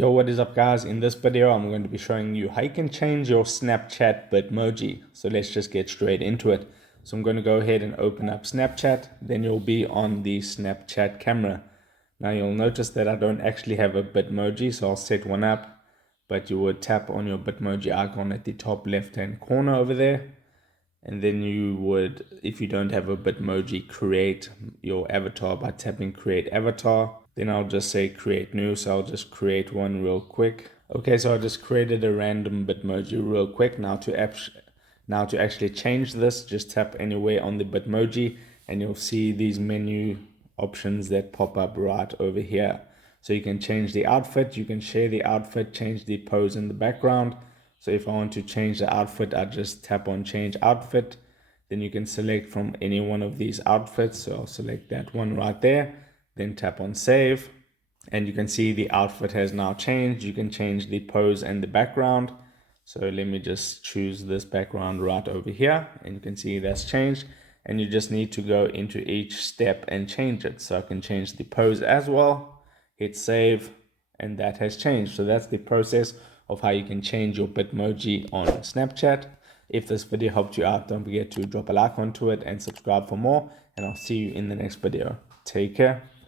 Yo, what is up guys? In this video I'm going to be showing you how you can change your Snapchat Bitmoji. So let's just get straight into it. So I'm going to go ahead and open up Snapchat, then you'll be on the Snapchat camera. Now you'll notice that I don't actually have a Bitmoji, so I'll set one up, but you would tap on your Bitmoji icon at the top left hand corner over there. And then you would, if you don't have a Bitmoji, create your avatar by tapping create avatar. Then I'll just say create new, so I'll just create one real quick. Okay, so I just created a random Bitmoji real quick. Now to actually change this, just tap anywhere on the Bitmoji and you'll see these menu options that pop up right over here. So you can change the outfit, you can share the outfit, change the pose in the background. So if I want to change the outfit, I just tap on change outfit. Then you can select from any one of these outfits. So I'll select that one right there. Then tap on save. And you can see the outfit has now changed. You can change the pose and the background. So let me just choose this background right over here. And you can see that's changed. And you just need to go into each step and change it. So I can change the pose as well. Hit save. And that has changed. So that's the process of how you can change your Bitmoji on Snapchat. If this video helped you out, don't forget to drop a like onto it and subscribe for more, and I'll see you in the next video. Take care.